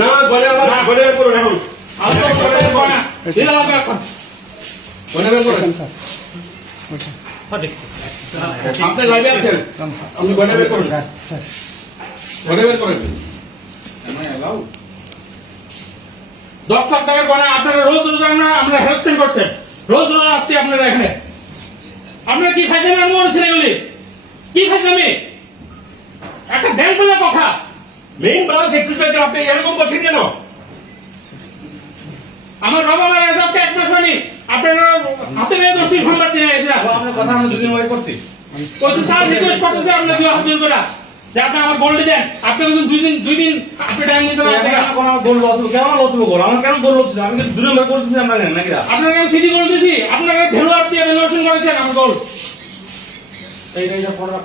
না গলে গলে করো এখন আপনি লাইভে আছেন আপনি গলে বের করুন গলে বের করেন 10 লাখ টাকার গয়না আপনারা রোজ রোজ আমরা হ্যারাসমেন্ট করছেন রোজ রোজ আসছি আপনারা এখানে আপনারা কি ফাইজলামি আরম্ভ করেছেন এগুলি কি ফাইজলামি একটা ব্যাংক বলে কথা মেইন ব্রাঞ্চ এক্সিস ব্যাংকের আপনি এরকম করছেন কেন আমার বাবা মারা গেছে আজকে 1 মাস হয়নি আপনারা হাতে নিয়ে দোষী সংবাদ দিয়ে এসেছেন আপনার কথা আমরা দুদিন ওয়াই করছি কইছে স্যার রিকোয়েস্ট করতেছে আপনারা দুই হাত জোর করে যে আপনি আমার গোল্ড দেন আপনি বলছেন দুই দিন আপনি টাইম দিতে আমার গোল লস হবে কেন লস হবে গোল আমার কেন গোল লস আমি তো দুই নম্বর করতেছি আমরা নাকি আপনাকে আমি সিটি গোল্ড দিয়েছি আপনারা ভ্যালু আপ দিয়ে ভ্যালুয়েশন করেছেন আমার গোল্ড এইটা পড়া